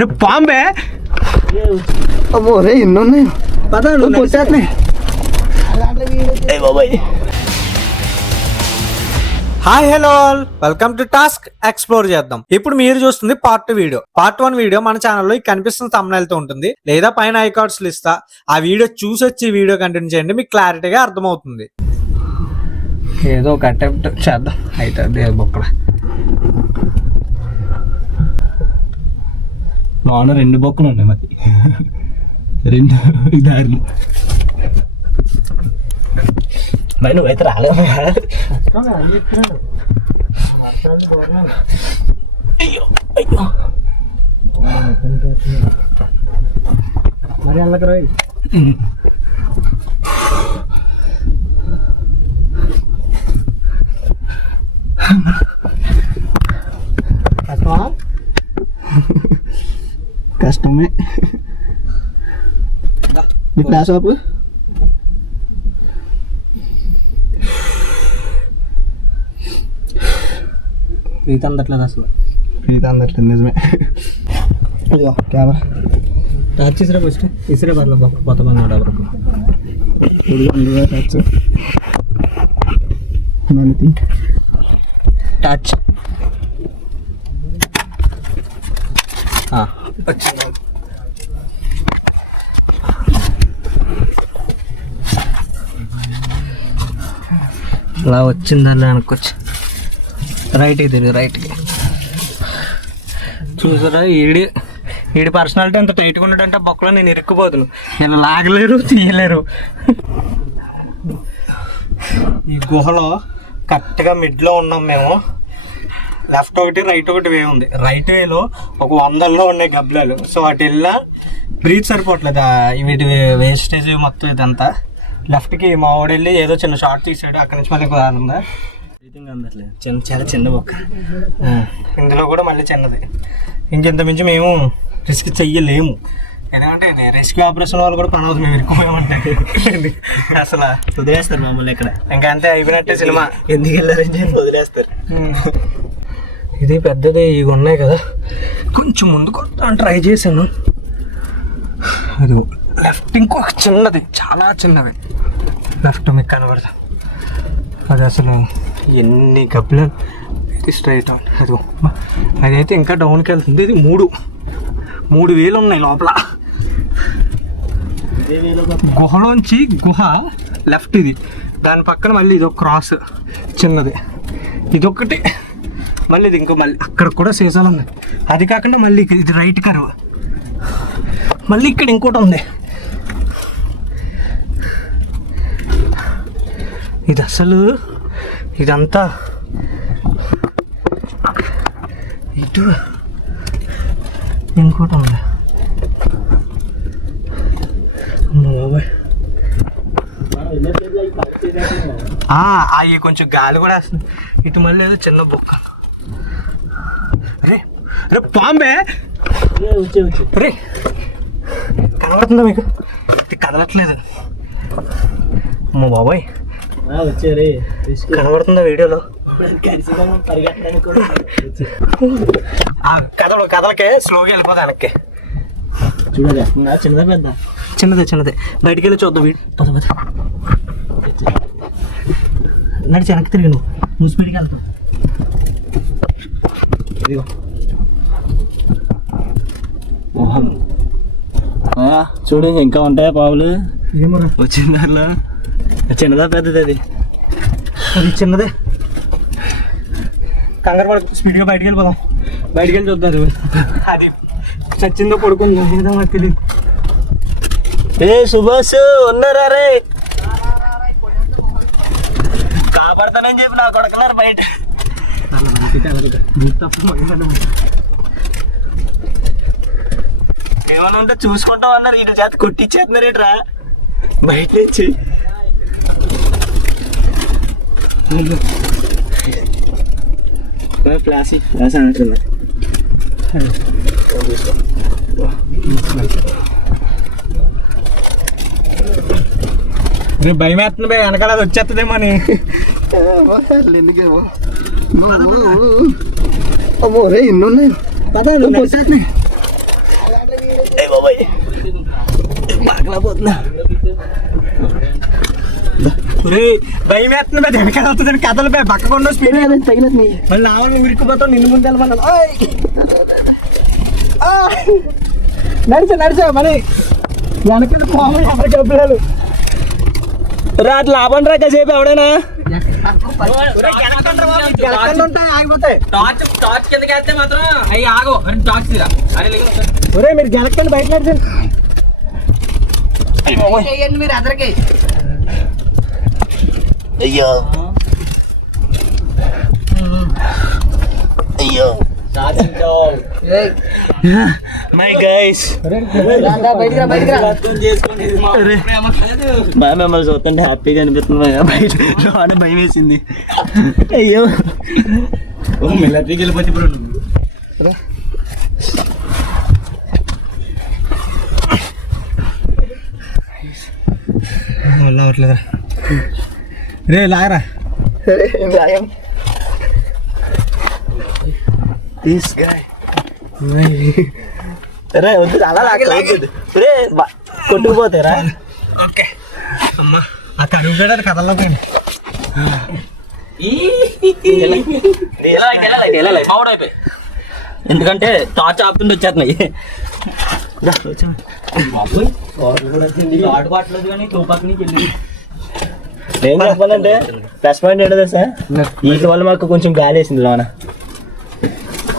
రే పాంబే అమ్మో రే ఎన్ని ఉన్నాయి వచ్చేస్తున్నాయి. Hi hello welcome to task explore చేద్దాం. ఇప్పుడు మీరు చూస్తుంది పార్ట్ 2 వీడియో. పార్ట్ 1 వీడియో మన ఛానల్లో కనిపిస్తున్న thumbnail తో ఉంటుంది, లేదా పైన ఐకార్డ్స్ ఇస్తా. ఆ వీడియో చూసొచ్చి వీడియో కంటిన్యూ చేయండి, మీకు క్లారిటీగా అర్థమవుతుంది. ఏదో ఒక అటెంప్ట్ చేద్దాం అయితే బొక్కల లోన 2 బొక్కలు ఉన్నాయి మరి 2 దారులు మరి నువ్వైతే రాలేవు. అయ్యో అయ్యో మరి అల్లకి రాయి. కష్టమే నీ క్లాస్ ఆపు. ప్రీతి అందట్లేదు అసలు. ప్రీతి అందట్లేదు నిజమే. అయ్యో కెమెరా టచ్ ఇసిరే ఫస్ట్ ఇసిరే పర్లేదు బొక్క కొత్త మంది వరకు టచ్ టచ్ అలా వచ్చిందల్లా అనుకోవచ్చు. రైట్కి తిరిగి రైట్కి చూసారా, ఈడి పర్సనాలిటీ అంత టైట్గా ఉన్నాడంటే బొక్కలో నేను ఇరుక్కుపోదును. నేను లాగలేరు తీయలేరు. ఈ గుహలో కరెక్ట్గా మిడ్లో ఉన్నాం మేము. లెఫ్ట్ ఒకటి రైట్ ఒకటి వే ఉంది. రైట్ వేలో ఒక 100లో ఉన్నాయి గబ్బలాలు. సో అటు వెళ్ళా బ్రీత్ సరిపోవట్లేదు, వీటి వేస్టేజ్ మొత్తం ఇదంతా. లెఫ్ట్కి మా వాడు వెళ్ళి ఏదో చిన్న షార్ట్ తీసాడు, అక్కడి నుంచి మళ్ళీ ఉందా బ్రీతింగ్ అందట్లేదు. చాలా చిన్న బొక్క. ఇందులో కూడా మళ్ళీ చిన్నది. ఇంకెంత మించి మేము రిస్క్ చెయ్యలేము, ఎందుకంటే ఇది రెస్క్యూ ఆపరేషన్ వాళ్ళు కూడా పని అవుతుంది. మేము ఇరుక్కుపోయామంటే అసలు వదిలేస్తారు మమ్మల్ని ఇక్కడ. ఇంకా అంతే, అయిపోయినట్టే సినిమా. ఎందుకు వెళ్ళారని చెప్పి వదిలేస్తారు. ఇది పెద్దది, ఇవి ఉన్నాయి కదా, కొంచెం ముందుకు ట్రై చేశాను. అది లెఫ్ట్ ఇంకొక చిన్నది, చాలా చిన్నది లెఫ్ట్ మీకు కనబడతా. అది అసలు ఎన్ని గబ్బలు. ఇది స్ట్రైట్ అవుట్. అది అదైతే ఇంకా డౌన్కి వెళ్తుంది. ఇది 3,000 ఉన్నాయి లోపల. గుహలోంచి గుహ లెఫ్ట్ ఇది, దాని పక్కన మళ్ళీ ఇది ఒక క్రాస్ చిన్నది, ఇదొకటి, మళ్ళీ ఇది ఇంకో, మళ్ళీ అక్కడ కూడా సీసాలు ఉన్నాయి. అది కాకుండా మళ్ళీ ఇది రైట్ కర్వ్, మళ్ళీ ఇక్కడ ఇంకోటి ఉంది. ఇది అసలు ఇదంతా ఇటు ఇంకోటి ఉంది. బాబాయ్ అవి కొంచెం గాలి కూడా వస్తుంది. ఇటు మళ్ళీ ఏదో చిన్న బొక్క. రే రే పాంబే రే, కనబడుతుందా మీకు? ఇది కదలట్లేదు. అమ్మో బాబాయ్, వచ్చారే కనబడుతుందా వీడియోలో? కదలకే స్లోగా వెళ్ళిపోతా వెనక్కి. చూడగా చిన్నదా పెద్ద? చిన్నదే. బయటికి వెళ్ళి చూద్దాం. పద నడిచి వెనక్కి తిరిగి నువ్వు స్పీడ్కి వెళ్తావు. ఇదిగో చూడు, ఇంకా ఉంటాయా పావులు? ఏమో వచ్చిన దానిలో చిన్నదా పెద్దది? అది చిన్నదే. కంగారు పడ, స్పీడ్గా బయటికి వెళ్ళిపోదాం. బయటికి వెళ్ళి చూద్దాం. అది చచ్చిందో పడుకుందో ఏదో నాకు తెలియదు. ఏ సుభాష్ ఉన్నారా రే? కాపాడతానని చెప్పి నా కొడకలారు బయట. ఏమన్నా ఉంటే చూసుకుంటాం అన్నారు, ఇటు చేత కొట్టిచ్చేస్తున్నారు ఇట్రా బయట నుంచి. ప్లాస్ అంటున్నా. రేపు భయం వేస్తుంది భయ, వెనకాల అది వచ్చేస్తుందేమో అని. ఎందుకేమో అమ్మో రే, ఇన్ని ఉన్నాయి. బాబాయ్ బాగలేకపోతున్నా. భయం వేస్తున్నా వెనకాల వస్తుంది కథలు పక్కకుండా స్పీడ్ తగినది మళ్ళీ నావని ఉరికిపోతావు నిన్ను ముందు వెళ్ళమన్నాను నడిచా మరి వెనక పోవాలి ఎవరి డబ్బులు రా అట్లా లాభం రా కాసేపు ఎవడైనా ఉంటాయి ఆగిపోతాయి టార్చ్ కిందకి వేస్తే మాత్రం అయ్యి ఆగో టార్చ్ తీరా ఒరే మీరు గెలకండి బయట నడిచండి మీరు అదరికి అయ్యో అయ్యో మై గైస్ మిమ్మల్ని చూస్తుంటే హ్యాపీగా అనిపిస్తుంది బయట రాని భయం వేసింది. అయ్యో అవట్లేదా రే లాగరా రే వద్దు అలా లాగదు రే కొట్టుకుపోతారా. ఓకే అమ్మా ఆ కరువు కూడా కథల్లో ఎందుకంటే టార్చ్ ఆపుతుంటే వచ్చేస్తున్నాయి. ఏం చెప్పాలంటే ప్లస్ పాయింట్ ఏంటో సార్ వీటి వల్ల మాకు కొంచెం గాలి వేసింది లోన.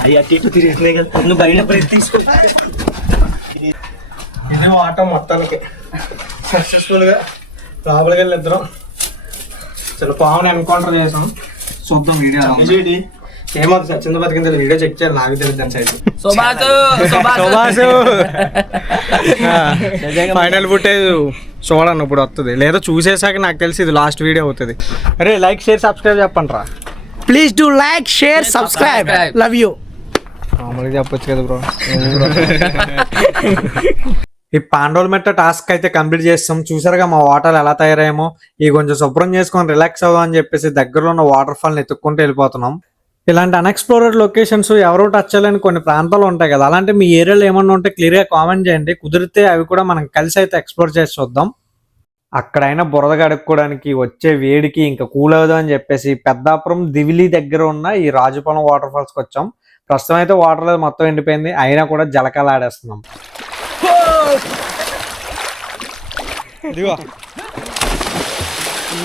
అవి అటు ఇటు తిరుగుతున్నాయి కదా నువ్వు బయట బ్రేక్ తీసుకో. ఇది వాటం మొత్తానికి సక్సెస్ఫుల్గా లోపలికి వెళ్ళి ఇద్దరం చాలా పావుని ఎన్కౌంటర్ చేసాం. చూద్దాం వీడియో ఏమవుతుంది సచ్చింద బతికింది వీడియో చెక్ చేయాలి నాకు తెలియదు దాని సైడ్ ఫైనల్ ఫుటేజ్ చూడండి ఇప్పుడు వస్తుంది లేదా చూసేసాక నాకు తెలిసి ఇది లాస్ట్ వీడియో అవుతుంది. అరే లైక్ షేర్ సబ్స్క్రైబ్ చెప్పండి రా please do like share subscribe love you. మామూలుగా చెప్పొచ్చు కదా బ్రో. ఈ పాండవుల మెట్ట టాస్క్ అయితే కంప్లీట్ చేస్తాం. చూసారుగా మా వాటర్ ఎలా తయారయ్యామో. ఈ కొంచెం శుభ్రం చేసుకొని రిలాక్స్ అవుదాం అని చెప్పేసి దగ్గరలో ఉన్న వాటర్ ఫాల్ని ఎత్తుక్కుంటూ వెళ్ళిపోతున్నాం. ఇలాంటి అన్ఎక్స్ప్లోర్డ్ లొకేషన్స్ ఎవరో టచ్ చేయలేని కొన్ని ప్రాంతాలు ఉంటాయి కదా, అలాంటి మీ ఏరియాలో ఏమన్నా ఉంటే క్లియర్గా కామెంట్ చేయండి. కుదిరితే అవి కూడా మనం కలిసి అయితే ఎక్స్ప్లోర్ చేసి చూద్దాం. అక్కడైనా బురద గడుపుకోవడానికి వచ్చే వేడికి ఇంకా కూల్ అవుదాం అని చెప్పేసి పెద్దాపురం దివిలి దగ్గర ఉన్న ఈ రాజుపాలెం వాటర్ ఫాల్స్కి వచ్చాం. ప్రస్తుతం అయితే వాటర్ లేదు, మొత్తం ఎండిపోయింది, అయినా కూడా జలకాలు ఆడేస్తున్నాం.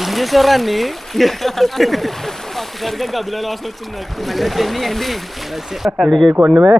ఏం చేసారా అన్ని కొండమే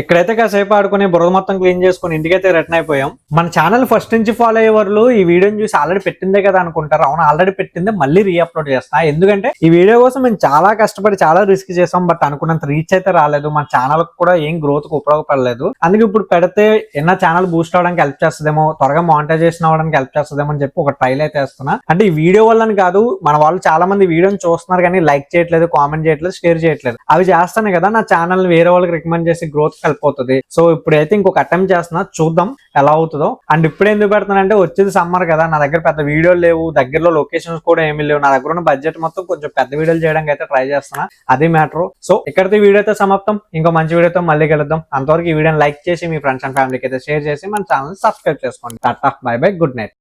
ఇక్కడైతే కాసేపు ఆడుకుని బురద మొత్తం క్లీన్ చేసుకుని ఇంటికైతే రిటర్న్ అయిపోయాం. మన ఛానల్ ఫస్ట్ నుంచి ఫాలో అయ్యే వాళ్ళు ఈ వీడియోని చూసి ఆల్రెడీ పెట్టిందే కదా అనుకుంటారు. అవును, ఆల్రెడీ పెట్టిందే మళ్ళీ రీఅప్లోడ్ చేస్తా. ఎందుకంటే ఈ వీడియో కోసం మేము చాలా కష్టపడి చాలా రిస్క్ చేసాం. బట్ అనుకున్నంత రీచ్ అయితే రాలేదు, మన ఛానల్ కూడా ఏం గ్రోత్ కు ఉపయోగపడలేదు. అందుకే ఇప్పుడు పెడితే ఎన్న ఛానల్ బూస్ట్ అవడానికి హెల్ప్ చేస్తుందేమో, త్వరగా మానిటైజేషన్ అవడానికి హెల్ప్ చేస్తుందేమో అని చెప్పి ఒక ట్రైల్ అయితే వేస్తున్నా. అంటే ఈ వీడియో వల్లని కాదు, మన వాళ్ళు చాలా మంది వీడియోని చూస్తున్నారు కానీ లైక్ చేయట్లేదు, కామెంట్ చేయట్లేదు, షేర్ చేయట్లేదు. అవి చేస్తానే కదా నా ఛానల్ వేరే వాళ్ళకి రికమెండ్ చేసి గ్రోత్ హెల్ప్ అవుతుంది. సో ఇప్పుడైతే ఇంకొక అటెంప్ట్ చేస్తున్నా, చూద్దాం ఎలా అవుతుందో. అండ్ ఇప్పుడు ఎందుకు పెడుతున్నానంటే వచ్చేది సమ్మర్ కదా, నా దగ్గర పెద్ద వీడియోలు లేవు, దగ్గరలో లొకేషన్స్ కూడా ఏమీ లేవు. నా దగ్గర ఉన్న బడ్జెట్ మొత్తం కొంచెం పెద్ద వీడియోలు చేయడానికి అయితే ట్రై చేస్తున్నా, అది మ్యాటర్. సో ఇక్కడితో వీడియో అయితే సమాప్తం. ఇంకో మంచి వీడియోతో మళ్ళీ కలుద్దాం. అంతవరకు ఈ వీడియోని లైక్ చేసి మీ ఫ్రెండ్స్ అండ్ ఫ్యామిలీకి అయితే షేర్ చేసి మన ఛానల్ సబ్స్క్రైబ్ చేసుకోండి. Tata, by by, good night.